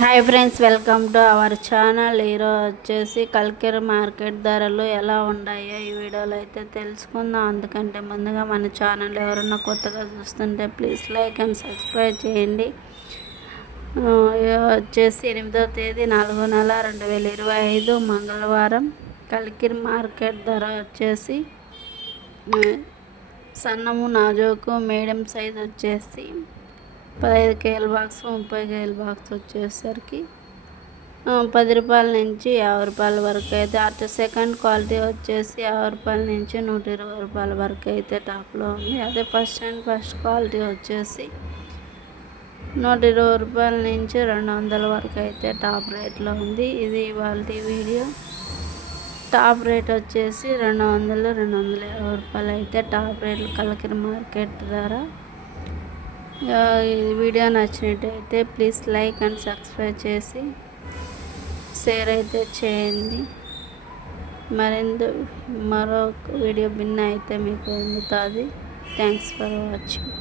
Hi friends welcome to our channel. ఈరోజు వచ్చేసి కల్కెర market ధరలు ఎలా ఉన్నాయో ఈ వీడియోలో అయితే తెలుసుకుందాం. అందుకంటే ముందుగా మన ఛానల్ ఎవరన్నా కొత్తగా చూస్తుంటే ప్లీజ్ లైక్ అండ్ సబ్స్క్రైబ్ చేయండి. వచ్చేసి ఎనిమిదో తేదీ నాలుగో నెల రెండు వేల ఇరవై ఐదు మంగళవారం. కల్కిర్ మార్కెట్ ధర వచ్చేసి సన్నము నాజోకు మీడియం సైజ్ వచ్చేసి పదహైదు కేజీల బాక్స్ ముప్పై కేజీల బాక్స్ వచ్చేసరికి పది రూపాయల నుంచి యాభై రూపాయల వరకు అయితే అటు సెకండ్ క్వాలిటీ వచ్చేసి యాభై రూపాయల నుంచి నూట ఇరవై రూపాయల వరకు అయితే టాప్లో ఉంది. అదే ఫస్ట్ అండ్ ఫస్ట్ క్వాలిటీ వచ్చేసి నూట ఇరవై రూపాయల నుంచి రెండు వందల వరకు అయితే టాప్ రేట్లో ఉంది. ఇది ఇవాళ వీడియో. టాప్ రేట్ వచ్చేసి రెండు వందలు రెండు వందల యాభై రూపాయలు అయితే టాప్ రేట్లు కలకిరి మార్కెట్ ధర. వీడియో నచ్చినట్టయితే ప్లీజ్ లైక్ అండ్ సబ్స్క్రైబ్ చేసి షేర్ అయితే చేయండి. మరెందు మరొక వీడియో భిన్న అయితే మీకు అందుతుంది థ్యాంక్స్ ఫర్ వాచింగ్